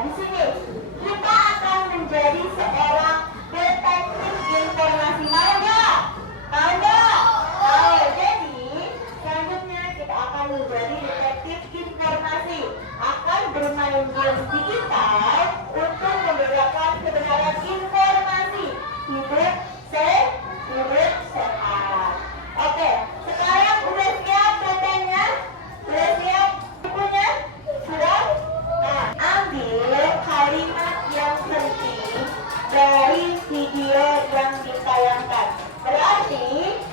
di sini kita akan menjadi seorang detektif informasi. Mau nggak? Mau nggak? Mau. Jadi selanjutnya kita akan menjadi detektif informasi. Akan bermain game digital untuk membedakan kebenaran informasi. Hidup sehat. Oke, sekarang udah siap pulpennya? Udah siap bukunya? Sudah? Nah, ambil kalimat yang penting dari video yang ditayangkan. Berarti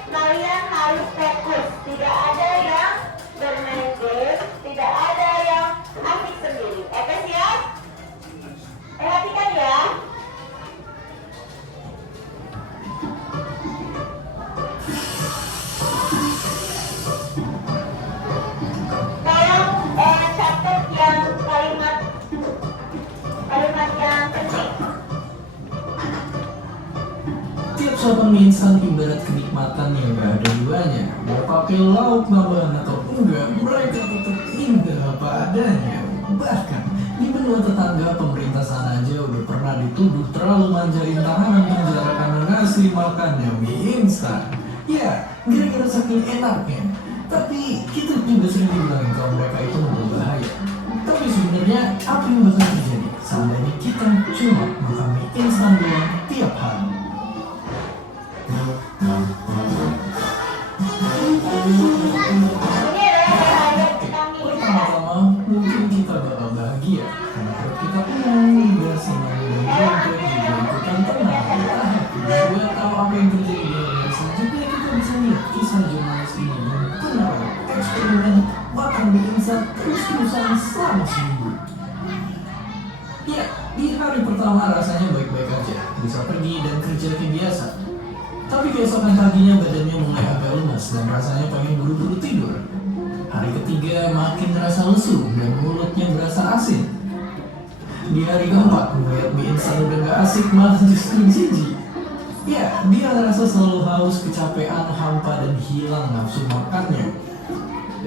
kalian harus fokus. Tidak ada yang bermain game, tidak ada yang asik sendiri. Oke, siap? Perhatikan ya. Catat yang kalimat yang penting. Tiap sarapan mie instan ibarat kenikmatan yang gak ada duanya. Mau pakai lauk tambahan atau enggak, mereka tetap indah apa adanya. Bahkan di benua tetangga, pemerintah sana aja udah pernah dituduh terlalu manjain tahanan penjara karena ngasih makannya mie instan. Ya, gara-gara saking enaknya. Tapi kita juga sering dibilangin kalau mereka itu berbahaya. Tapi sebenarnya apa yang bakal terjadi seandainya kita cuma makan mie instan doang tiap hari? Pertama-tama mungkin kita bakal bahagia karena perut kita penuh dan senang dan dompet juga ikutan tenang. Buat tahu apa yang terjadi di dunia selanjutnya, kita bisa lihat kisah jurnalis ini yang pernah eksperimen makan mie instan terus-terusan selama seminggu. Ya, di hari pertama rasanya baik-baik aja, bisa pergi dan kerja kayak biasa. Tapi keesokan paginya badannya mulai agak lemas dan rasanya pengen buru-buru tidur. Hari ketiga makin terasa lesu dan mulutnya berasa asin. Di hari keempat, melihat mie instan udah gak asik, malah justru jijik. Ya, dia ngerasa selalu haus, kecapean, hampa, dan hilang nafsu makannya.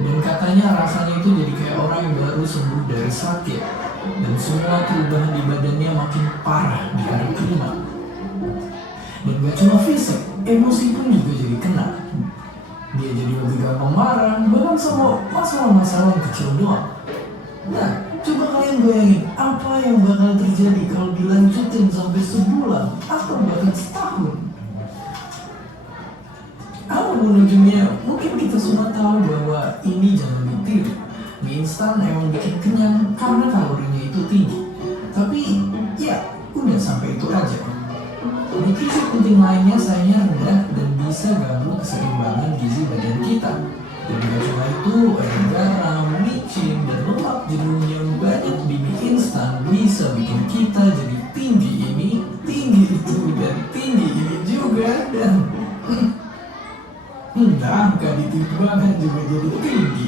Dan katanya rasanya itu jadi kayak orang yang baru sembuh dari sakit. Dan semua perubahan di badannya makin parah di hari kelima. Dan gak cuma fisik, emosi pun juga jadi kena. Dia jadi lebih gampang marah, bahkan sama masalah-masalah yang kecil doang. Nah, coba kalian bayangin apa yang bakal terjadi kalau dilanjutin sampai sebulan atau bahkan setahun. Apapun ujungnya, mungkin kita semua tahu bahwa ini jangan ditiru. Mie instan emang bikin kenyang karena kalorinya itu tinggi. Tapi, ya, udah sampai itu aja. Nutrisi penting lainnya sayangnya rendah dan bisa ganggu keseimbangan gizi badan kita. Dan gak cuma itu, ada garam, micin, dan lemak jenuh yang banyak di mie instan bisa bikin kita jadi tinggi ini, tinggi itu, dan tinggi ini juga. Dan angka di timbangan juga jadi tinggi.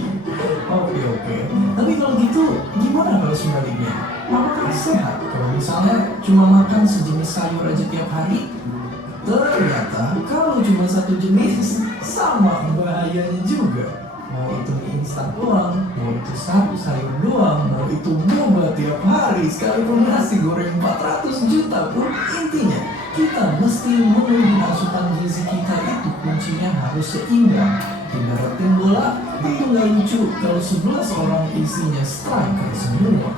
Oke. Tapi kalau gitu, gimana kalau sebaliknya? Apakah sehat kalau misalnya cuma makan sejenis sayur aja tiap hari? Ternyata kalau cuma satu jenis, sama bahayanya juga. Mau itu mie instan doang, mau itu satu sayur doang, mau itu boba tiap hari, sekalipun nasi goreng 400 juta pun, intinya kita mesti memenuhi asupan gizi kita itu kuncinya harus seimbang. Ibarat tim bola, itu nggak lucu kalau 11 orang isinya striker semua.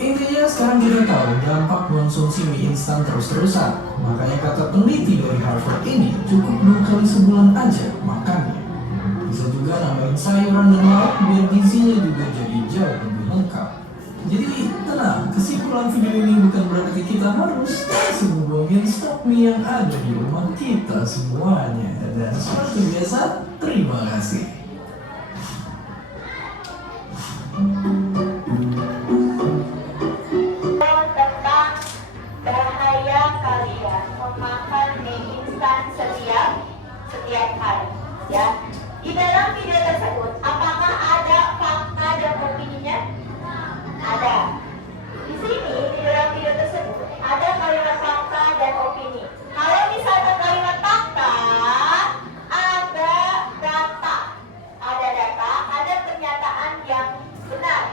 Intinya sekarang kita tahu dampak konsumsi mie instan terus-terusan. Makanya kata peneliti dari Harvard ini cukup 2 kali sebulan aja makannya. Bisa juga nambahin sayuran dan lauk biar gizinya juga jadi jauh lebih lengkap. Jadi tenang, kesimpulan video ini bukan berarti kita harus ngomongin stok mie yang ada di rumah kita semuanya. Dan seperti biasa, terima kasih. Tentang bahaya kalian memakan mie instan setiap hari, ya. Di dalam video tersebut, apakah ada fakta dan opininya? Ada. Di sini di dalam video tersebut ada kalimat fakta dan opini. Kalau misalnya kalimat fakta, ada data, ada pernyataan yang benar.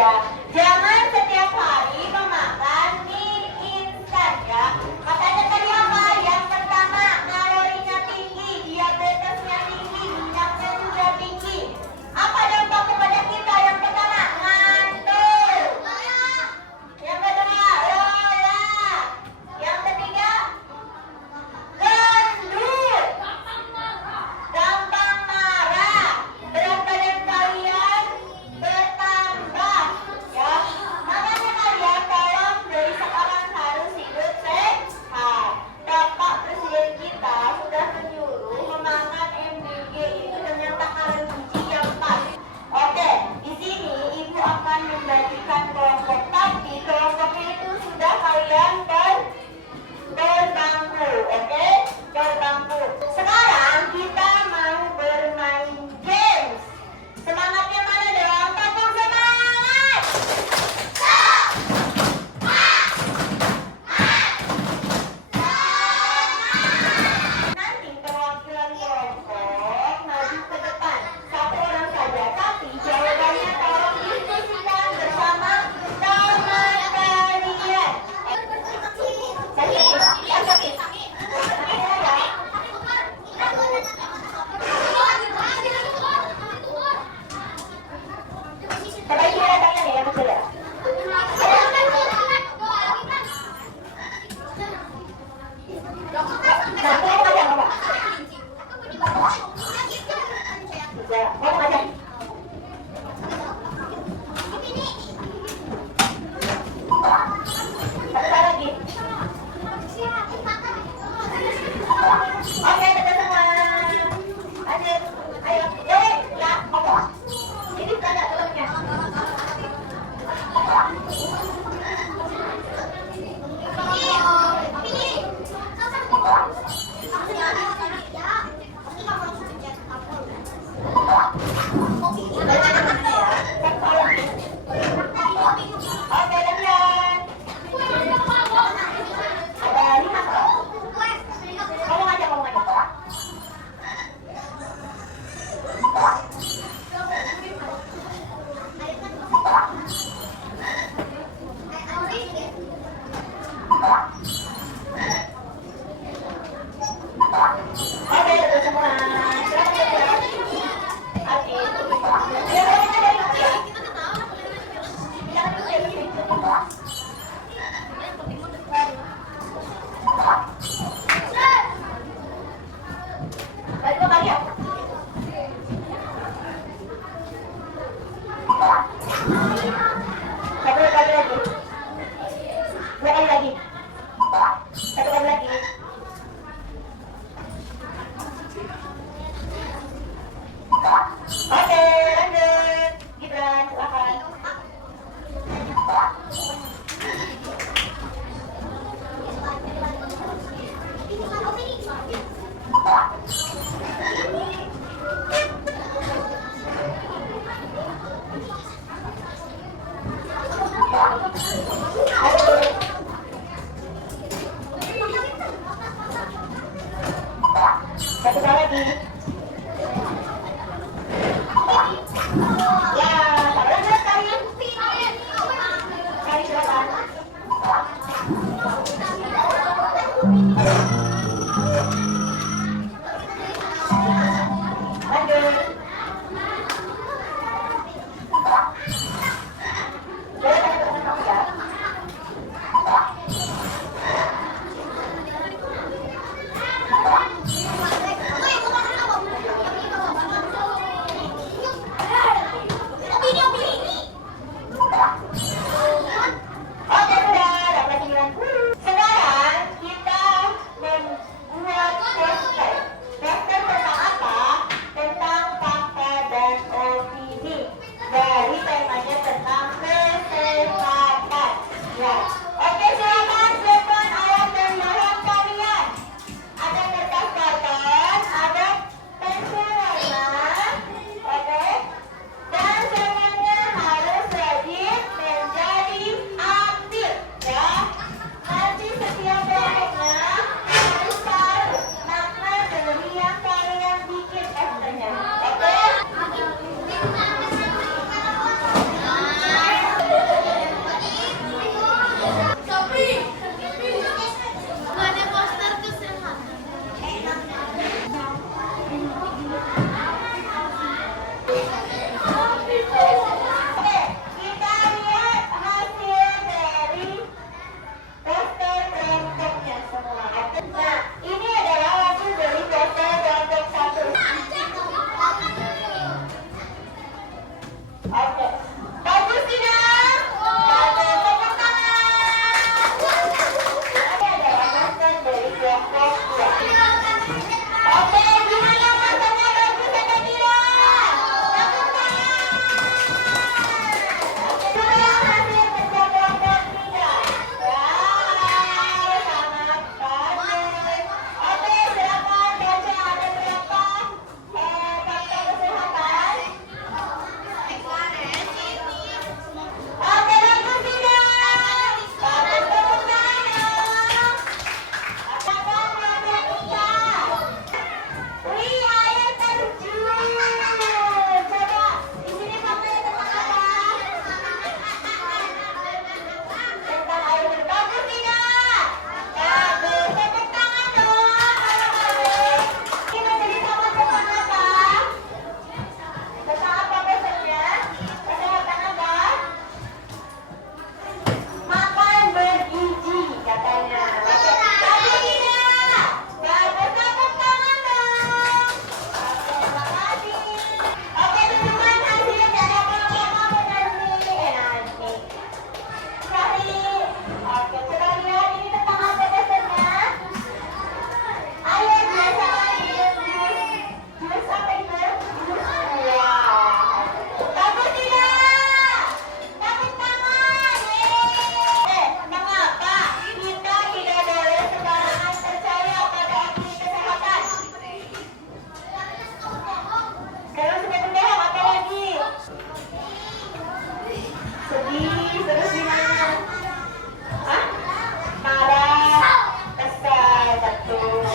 Ya, jangan setiap hari memakan mie instan ya. Makanya tadi apa? Yang pertama, kalorinya tinggi, diabetesnya tinggi, minyaknya juga tinggi. Apa dampak kepada kita? Yang pertama, ngantuk. Yang kedua, lelah. Yang ketiga, gendut, gampang marah, berat badan kalian bertambah ya. Makanya kalian tolong dari sekarang harus hidup sehat. Bapak Presiden kita sudah menyuruh memakan MBG itu dengan takaran gizi yang pas. Oke, di sini ibu akan membagikan kelompok, tapi kelompoknya itu sudah kalian berbangku, oke? Berbangku. Sekarang kita mau bermain games. Semangatnya mana dong? Tepuk semangat! Nanti perwakilan kelompok maju ke depan. Satu orang saja, tapi jawabannya tolong diskusikan bersama teman kalian. Perbaiki datanya nih yang kecil ya. Nah, mau ngajak apa? Ya, mau ngajak. Satu lagi. Oke, kita semua. Lanjut. Ayo. Ya, ngomong. Ini tanda telurnya. Oke, lanjut. Ada 5 kok. Ngomong aja, ngomong aja. Oke, udah semua. Silakan ya. Oke. Ya, kita dari dulu ya. Jangan dulu ya, lebih. Balik ke balik ya. Satu kali lagi. 2 kali lagi. 1 kali lagi. Oke, lanjut. Gibran, silakan. Oke. Bagus tidak? Oke, tepuk tangan. Oke, ada Emerson dari kelompok 2. Oke, gimana rasanya bagus atau tidak? Tepuk tangan. Oke, dulu yang hasil kerja kelompok 3. Wow, sangat bagus. Oke, silakan baca ada berapa fakta kesehatan. Oke, bagus tidak? Bagus, tepuk tangan. Apakah ada ikan? Wih, air terjun. Coba, di sini pakai tentang apa? Tentang air terjun. Bagus tidak? Bagus, tepuk tangan dong. Kalau bagus. Kita jadi sama tentang apa? Tentang apa besoknya? Kesehatan apa? Makan bergizi katanya. Oke, bagus tidak? Bagus, tepuk tangan dong. Oke, terima kasih. Oke, teman-teman, hasil dari kelompok nanti. Oke, coba lihat ini tentang apa besoknya? Ayo biasa minum jus apa itu? Wah, bagus tidak? Tepuk tangan. Mengapa kita tidak boleh sembarangan percaya pada ahli kesehatan? Kalau sudah pendehat apa lagi? Sedih, terus gimana? Hah? Marah, kesal, betul.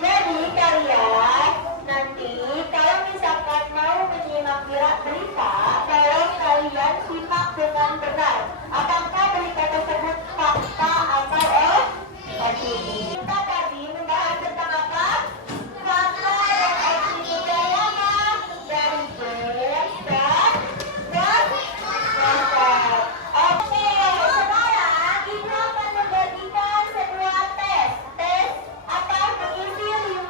Jadi kalian nanti kalau misalkan mau menyimak berita, tolong kalian simak dengan benar. Apakah berita tersebut fakta atau opini? Kita tadi membahas tentang apa? Fakta dan opini dari apa? Dari James dan Ross. Oke, sekarang Ibu akan membagikan sebuah tes. Tes apa? Mengisi 5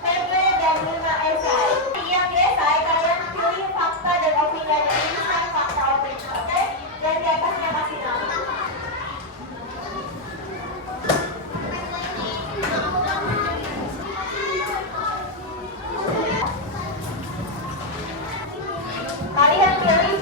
PP dan 5 esai. Yang esai kalian pilih fakta dan opini dan tuliskan fakta opini, oke? Dan di atasnya kasih nama. Kalian pilih